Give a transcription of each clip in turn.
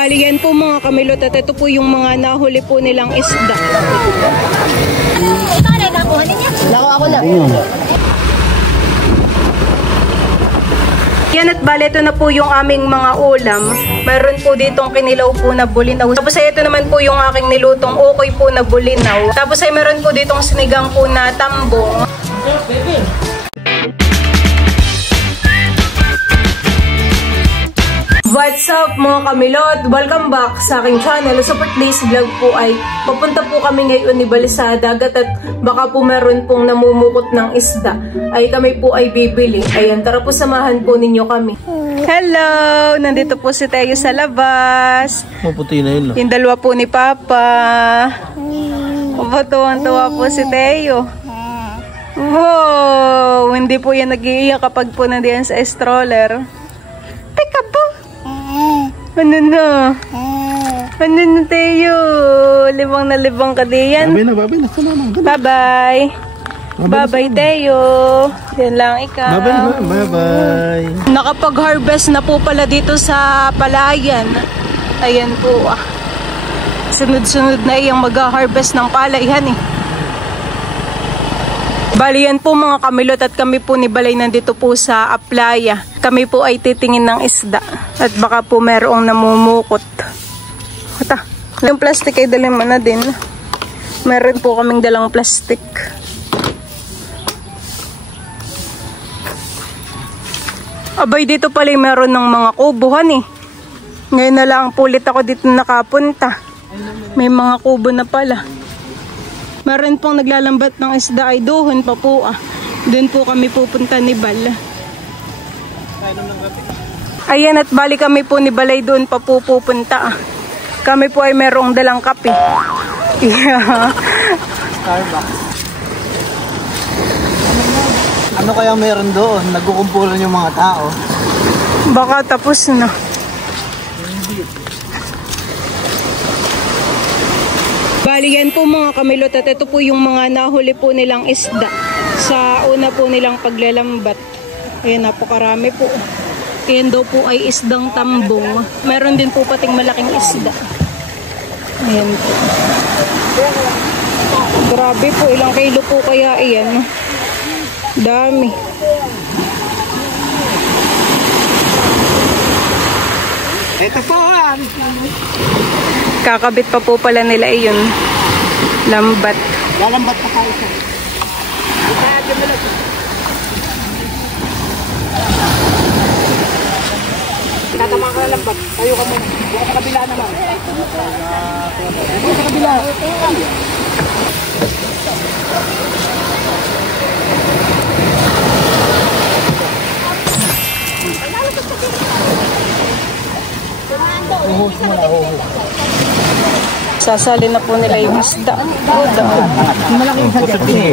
Bali yan po mga kamilot at ito po yung mga nahuli po nilang isda. Ito na nakuha niya. Ako lang. Yan at bali ito na po yung aming mga ulam. Meron po ditong kinilaw po na bulinaw. Tapos ay ito naman po yung aking nilutong ukoy po na bulinaw. Tapos ay meron po ditong sinigang po na tambong. What's up mga kamilot? Welcome back sa aking channel. So for today's vlog po ay papunta po kami ngayon ni Bali sa dagat at baka po meron pong namumukot ng isda. Ay kami po ay bibili. Ayan, tara po samahan po ninyo kami. Hello! Nandito po si Teo sa labas. Maputi na yun. Yung dalawa po ni Papa. Tuwang-tuwa po si Teo. Wow! Hindi po yan nag-iiyak kapag po nandiyan sa stroller. Teka po! Ano na? Ano na Teo? Libang na libang ka diyan. Bye-bye. Bye-bye Teo. Yan lang ikaw. Bye-bye. Nakapag-harvest na po pala dito sa palayan. Ayan po ah. Sunod-sunod na iyang mag-harvest ng palayan eh. Bali yan po mga kamilot at kami po ni Balay nandito po sa playa. Kami po ay titingin ng isda at baka po merong namumukot. Ata, yung plastic ay dalhin mo na din. Meron po kaming dalang plastic. Abay dito pala meron ng mga kubuhan eh. Ngayon na lang pulit ako dito nakapunta. May mga kubo na pala. Meron pong naglalambat ng isda ay doon pa po ah. Doon po kami pupunta ni Bal. Ayan at bali kami po ni Balay doon pa po pupunta ah. Kami po ay merong dalang kape. Yeah. Starbucks. Ano kaya meron doon? Nagkukumpulan yung mga tao. Baka tapos na. Bali yan po mga kamilot at ito po yung mga nahuli po nilang isda sa una po nilang paglalambat. Ayan, napakarami po. Ayan daw po ay isdang tambong. Meron din po pating malaking isda. Ayan po. Grabe po, ilang kilo po kaya iyan. Dami. Ito po ah. Kakabit pa po pala nila iyon. Lambat. Lalambat pa tayo. Tatama ka na lambat. Tayo ka muna. Buka sa kabila naman. Buka sa kabila. Sasali na po nila yung isda. Malaking sadyat din.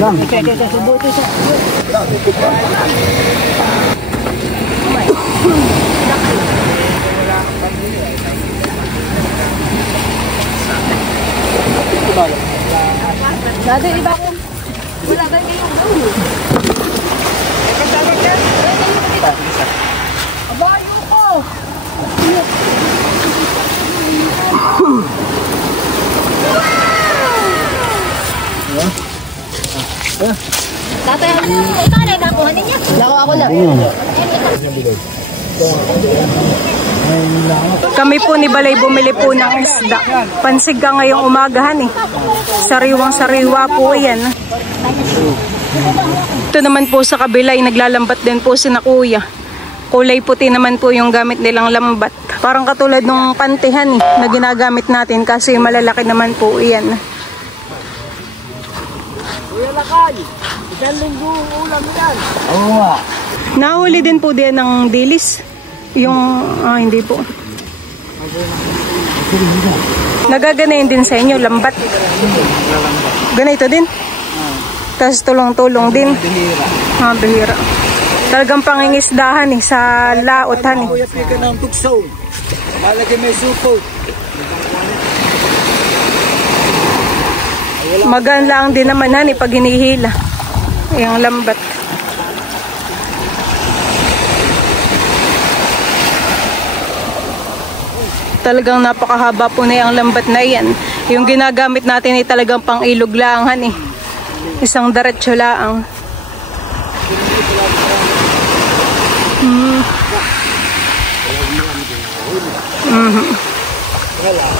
Lang. Dati iba ko. Wala ba kayong gawin? Abayo ko! Tatay, ito na nakuha niya. Ako lang. Kami po ni Balay bumili po ng isda. Pansig ka ngayong umagahan eh. Sariwang sariwa po yan. Ito naman po sa kabila ay naglalambat din po si na kuya. Kulay puti naman po yung gamit nilang lambat. Parang katulad ng pantihan eh, na ginagamit natin kasi malalaki naman po yan. Kuya Lakay, isang linggo ulam yan. Oo nga. Nahuli din po din ng dilis. Yung, hindi po. Nagaganayin din sa inyo, lambat. Ganito din? Tapos tulong-tulong din. Bihira. Talagang pangingisdahan eh, sa laotan eh. Kuyat ka ng tukso. Malagay may supo. Magaan lang din naman han pag hinihila. Yung lambat. Talagang napakahaba po na yung lambat na yan. Yung ginagamit natin ay talagang pang ilog lang han eh. Isang diretso lang.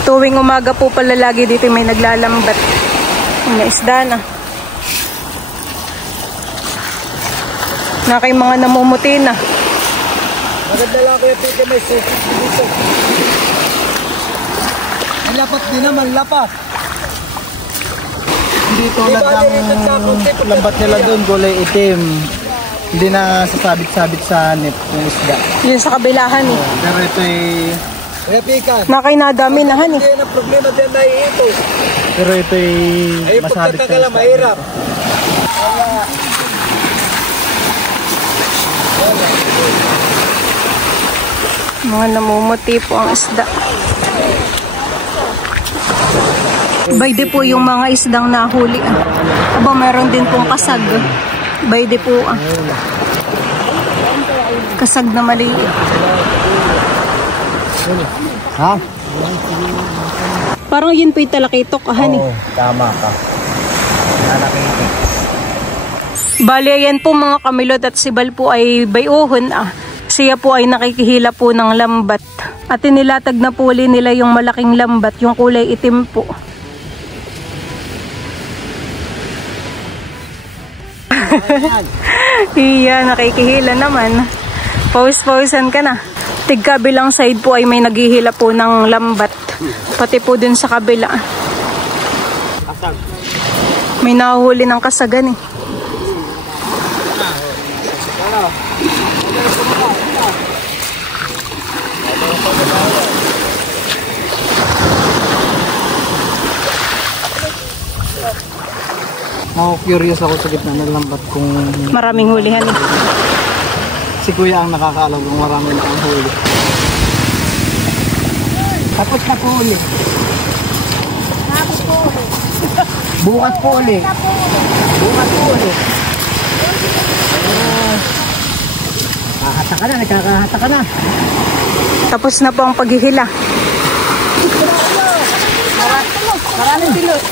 Tuwing umaga po pala lagi dito may naglalambat. May isda na. Na kay mga namumuti na. Maganda lang kaya pika may safety dito. Ang lapat din naman, lapat. Hindi tulad ng lambat nila doon, gulay itim. Hindi na sasabit-sabit sa net yung isda. Yun sa kabilahan eh. Pero ito ay... Na kay nadami na han eh. Hindi na problema din na ito. Pero ito ay masabit sa isda. Mahirap. Mga namumuti po ang isda. Bayde po yung mga isdang nahuli. Aba, meron din pong kasag. Bayde po kasag na maliit. Ha? Parang yun po yung talakitok. Han eh. Oo, tama ka. Nalakitok. Bali, ayan po mga kamilot at si Bal po ay bayuhon Siya po ay nakikihila po ng lambat. At inilatag na po nila yung malaking lambat, yung kulay itim po. Iya, nakikihila naman. Pawis-pawisan ka na. Tigkabilang side po ay may naghihila po ng lambat. Pati po dun sa kabila. May nahuli ng kasagan eh. Curious ako sa gitna ng lambat kung maraming hulihan eh. Si Kuya ang nakakaalam kung maraming ang huli. Tapos na po ulit. Tapos po ulit. Bukas po ulit. Bukas po ulit. Nakahata ka na, nakakahata ka na. Tapos na po ang paghihila. Maraming pilot.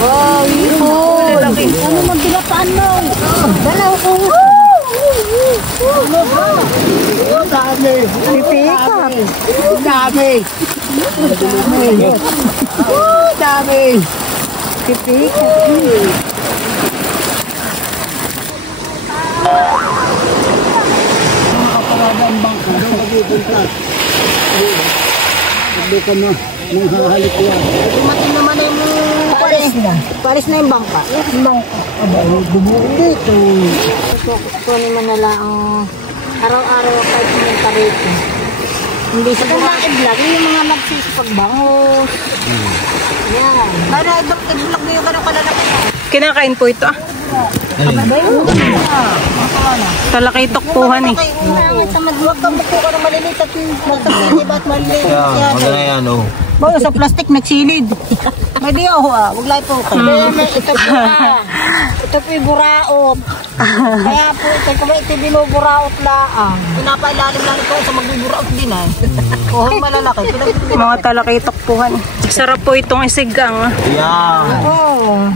Wow, hipon. Ano magbilataan mo? Dalaw ko. Dami. Pipikap. Dami. Dami. Pipikap. Nakaparada ang bangka. Doon magpupunta. Doon ka na. Nung hahalik ko yan. Dumating naman na yung paris na yung bangka. Yung bangka. Aba, bumuhin dito. Kunin mo na lang ang araw-araw kahit komentarito. Hindi sa mga i-vlog, yung mga nagsisipagbangot. Yan. Para i-vlog mo yung gano'ng kalalaki na. Kinakain po ito Talakitok puhan eh. Huwag kang buko ka ng maliliit at nagsasilib at maliliit. Maganda yan, oh. Bago sa plastic nagsilid. May di ako Huwag lang po. Ito po ito po yung buraot. Kaya po ito kung ito binuburaot lang. Pinapailalim lang ito sa magbuburaot din ay. Kuhang malalaki. Mga talakitok puhan. Sarap po itong isigang. Yan. Oo.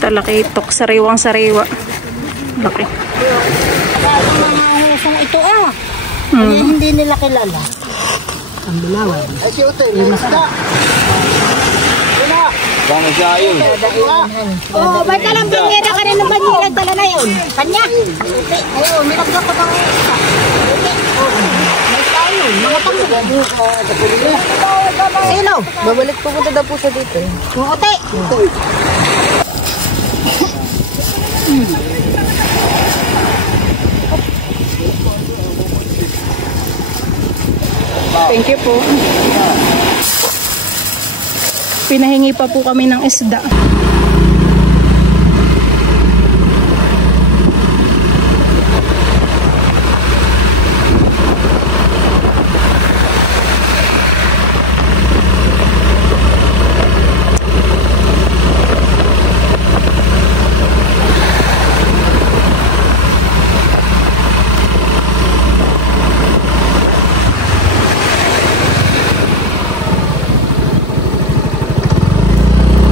Talakitok, sariwang-sariwa. Laki. Ito hindi nila kilala. Ang bilawan. Ay, si Utoy, may masda. Bang siya yun. Oo, ba't alam banyera ka rin ng banyera? Dala na yun. Kanya? Ayun, may nagdok ka bang isa. May tayo, mga tango. Sino? Babalik po punta daw po siya dito. Utoy. Thank you po. Pinahingi pa po kami ng isda.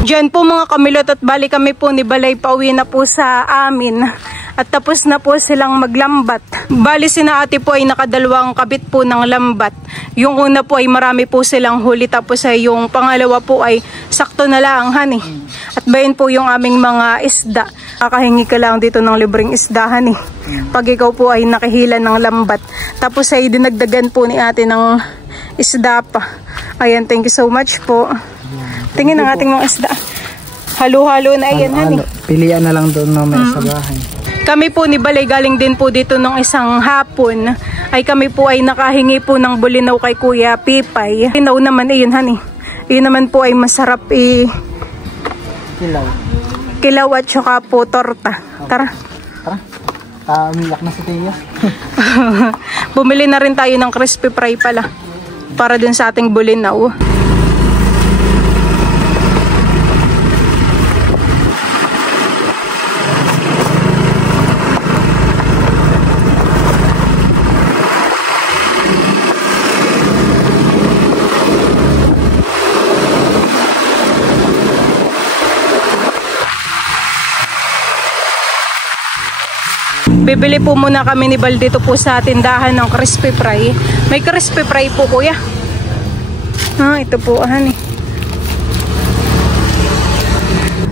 Diyan po mga kamilot at bali kami po ni Balay pauwi na po sa amin. At tapos na po silang maglambat. Bali sina ate po ay nakadalawang kabit po ng lambat. Yung una po ay marami po silang huli. Tapos ay yung pangalawa po ay sakto na lang hani. At bayan po yung aming mga isda. Kakahingi ka lang dito ng libreng isdahan eh. Pag ikaw po ay nakihila ng lambat. Tapos ay dinagdagan po ni ate ng isda pa. Ayan, thank you so much po. Tingin ang ating mga isda. Halo-halo na yan hani. Pilian na lang doon mamaya sa bahay. Kami po ni Balay galing din po dito nung isang hapon ay kami po ay nakahingi po ng bulinaw kay Kuya Pipay. Bulinaw naman ayun hani. Yun naman po ay masarap kilaw at saka po torta. Tara. Umiyak na si Tia. Bumili na rin tayo ng crispy fry pala para dun sa ating bulinaw. Bibili po muna kami ni Bal dito po sa tindahan ng crispy fry. May crispy fry po kuya. Ito po hani.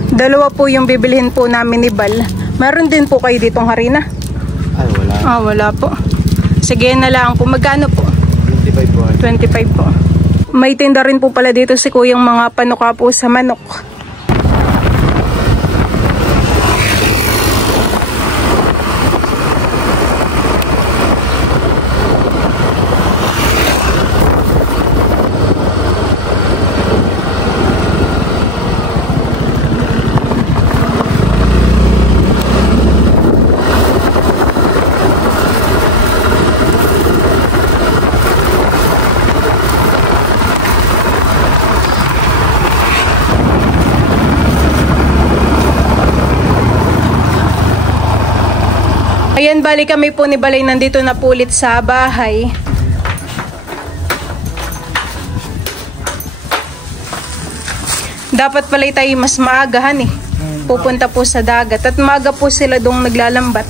Dalawa po yung bibilihin po namin ni Bal. Meron din po kayo ditong harina? Ay wala. Wala po. Sige na lang po. Magkano po? 25 po. 25 po. May tinda rin po pala dito si kuyang mga panuka po sa manok. Ayan, bali kami po ni Balay nandito na po ulit sa bahay. Dapat pala tayo mas maagahan eh. Pupunta po sa dagat at maaga po sila doong naglalambat.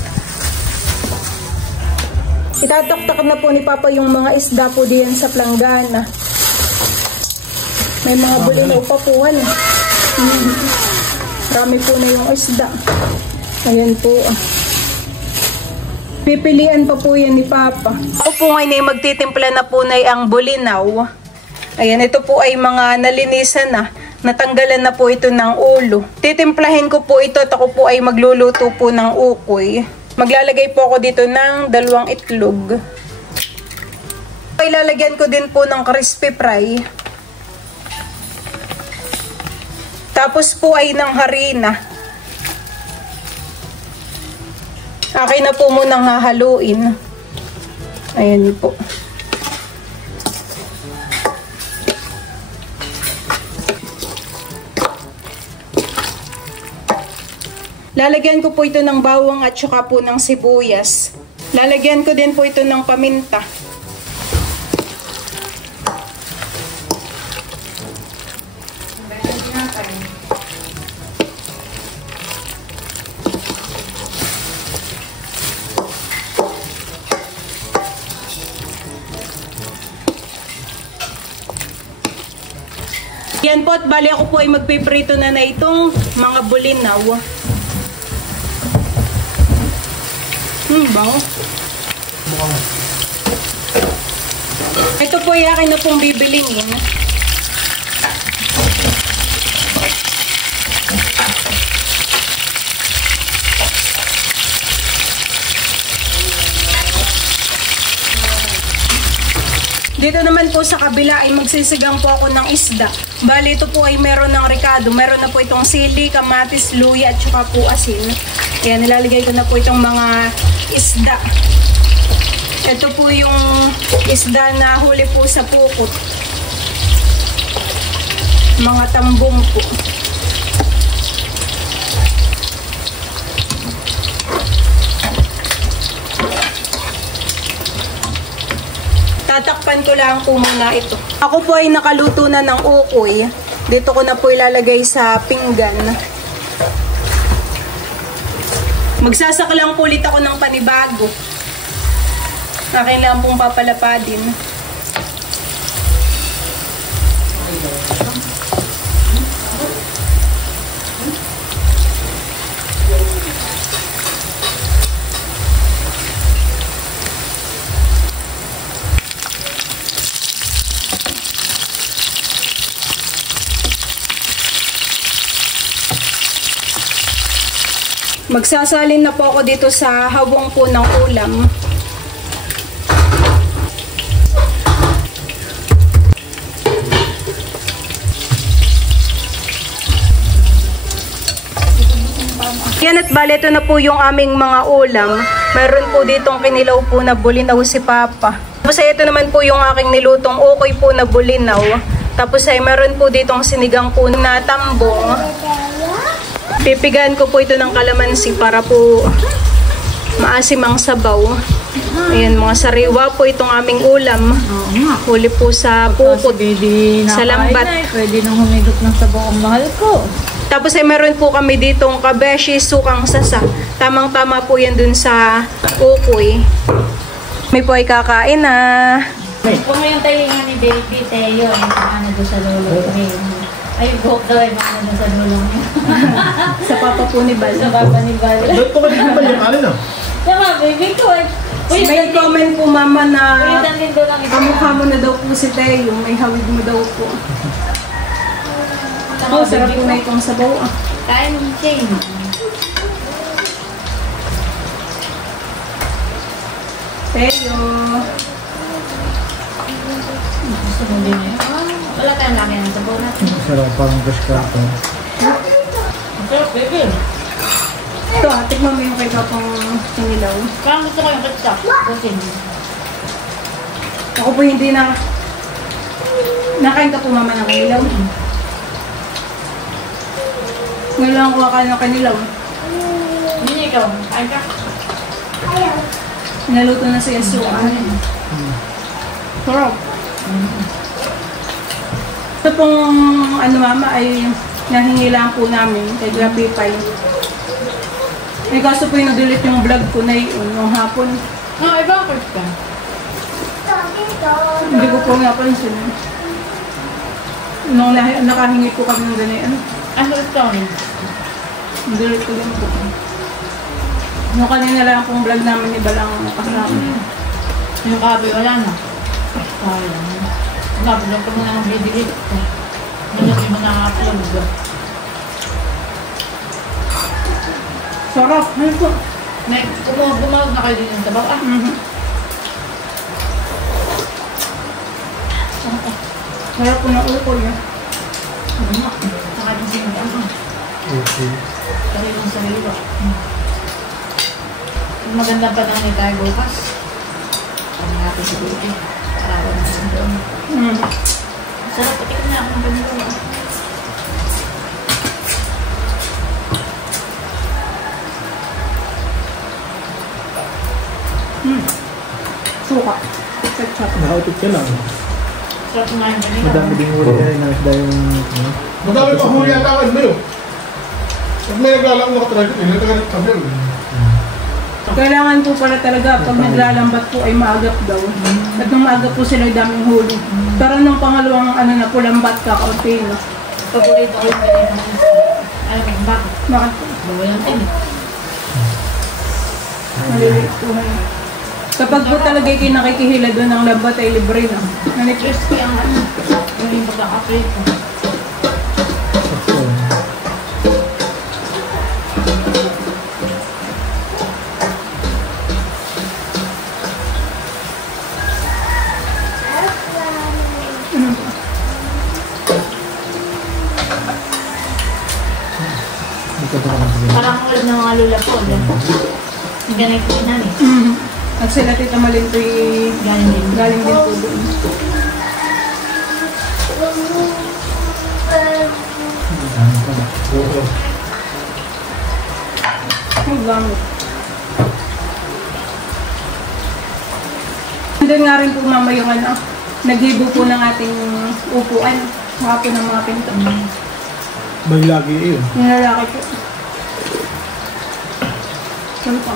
Itataktak na po ni Papa yung mga isda po diyan sa planggana. May mga bulinaw pa po. Marami po na yung isda. Ayan po. Pipilian pa po yan ni Papa. Ako po ngayon ay magtitimpla na po na ang bulinaw. Ayan, ito po ay mga nalinisan na. Natanggalan na po ito ng ulo. Titimplahin ko po ito at ako po ay magluluto po ng ukoy. Maglalagay po ako dito ng 2 itlog. Ilalagyan ko din po ng crispy fry. Tapos po ay ng harina. Akin na po munang hahaluin. Ayan po. Lalagyan ko po ito ng bawang at saka po ng sibuyas. Lalagyan ko din po ito ng paminta. Yan po at bali ako po ay magpiprito na itong mga bulinaw. Bango. Ito po ay akin na pong bibilingin. Dito naman po sa kabila ay magsisigang po ako ng isda. Bali ito po ay meron ng ricado. Meron na po itong sili, kamatis, luya at saka po asin. Kaya nilalagay ko na po itong mga isda. Ito po yung isda na huli po sa pukot. Mga tambong po. Tatakpan ko lang po muna ito. Ako po ay nakaluto na ng ukoy. Dito ko na po ilalagay sa pinggan. Magsasaka lang po ulit ako ng panibago. Akin lang pong papalapadin. Magsasalin na po ako dito sa hawong po ng ulam. Yan at bale, ito na po yung aming mga ulam. Mayroon po ditong kinilaw po na bulinaw si Papa. Tapos ay ito naman po yung aking nilutong ukoy po na bulinaw. Tapos ay mayroon po ditong sinigang po na tambong. Pipigaan ko po ito ng kalamansi para po maasim ang sabaw. Ayan, mga sariwa po itong aming ulam. Huli po sa pupot, sa lambat. Pwede nang humigot ng sabaw ang mahal ko. Tapos ay meron po kami ditong kabeshi, sukang sasa. Tamang-tama po yan dun sa ukoy. May po ay kakain na. Kung yung tayo nga ni Baby, Teo, yung paano doon sa lolo. Ay, buhok daw ay paano doon sa lolo niya. Sa papa po ni Bal. Sa papa ni Bal. Ba't po kanina ba yung alin ah? Tama, Baby ko eh. May comment po mama na Uwitan din doon ang ito. kamukha mo na daw po si Teo. May hawig mo daw po. Oh, sarap po na itong sabaw. Kain mo chain. Teo. Gusto mo din eh. Wala tayong laki ng sabaw natin. Sarap parang gaskato. Sarap, Baby. Ito, tikman mo yung kay Kapang kinilaw. Parang gusto ko yung ketchup. Busin. Ako po hindi na... Nakain ka po mama ng kinilaw. Ngayon lang ako kakain ng kinilaw. Hindi ikaw. Kain ka. Naluto na si Yesu. Sarap. Ito pong ano mama ay nahingi lang po namin kay Kuya Pipay. Eh kaso po yung nadulit yung vlog ko na yun, yung hapon. Ah, iba bakit ka? Hindi ko po napansin. Nung nakahingi po kami ng ganyan. Ano ito? Nadulit ko din po. Yung kanina lang pong vlog namin ni Balang kasama. Yung kabe, wala na. Sayang. Nabulog ko muna ng video. Hindi mo na-upload. Sarap. Ano po? May gumawag na kayo din yung sabaw. Ah, Sarap po na uko niya. saka din siya mag-ano. Okay. Kaya yung sarili. Magandang panahon tayo bukas. Ano natin si Baby. Parawan natin doon. Sarap, patikin na ako ng ganito. Suka. Ketchup. Nakautot ka lang. Sarap nga yung ganito. Madami din huli ay nakasda yung... Madami pa huli ang takad mo yun. Pag may naglalang mo ka talaga, naglalang ka tabi. Kailangan po pala talaga pag naglalambat po ay maagap daw. At nung maagap po sila daming huli. Pero nung pangalawang ano na po lambat ka, kaunti na. Paborito ko yung ganito. Alam mo, bakit? Bakit po? Bawal ang tinig. Maliliit po na yun. Kapag po talaga yung nakikihila doon ng lambat ay libre na. Nanipres. Crispy ang ano. Yung pagka-upgrade ko. Parang ulit ng mga lula po. Yung ganito din namin. At sila Tita Malintoy galing din po doon. Ang gamit. Doon nga rin po mama yung ano, nag-ibo po ng ating upuan. Baka po ng mga pinto. May lagi yun. Yung lalaki po. Ano pa?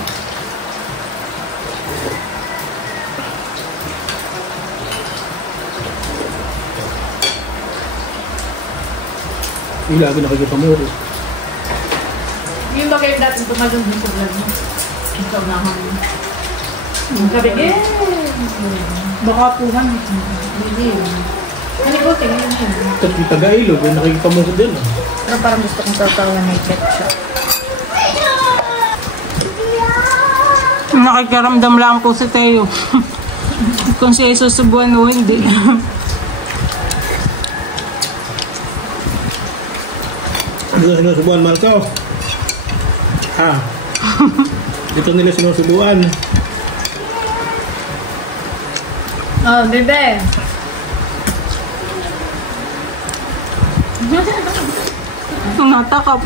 May lagi nakikita mo rin. Yung bagay natin tumalong din sa vlog mo. Ito na kami. Sabi, Baka puhan. hindi yun. Ano ko, tingnan yun. Tapos yung taga-ilog, yung nakikita mo ko din. Pero parang gusto kong sasawan may ketchup. Nakikiramdam lang po si Teo. Kung siya susubuan o hindi. Ano sinusubuan, Marco? Ha? Dito nila sinusubuan. Oh, bebe. Natakap.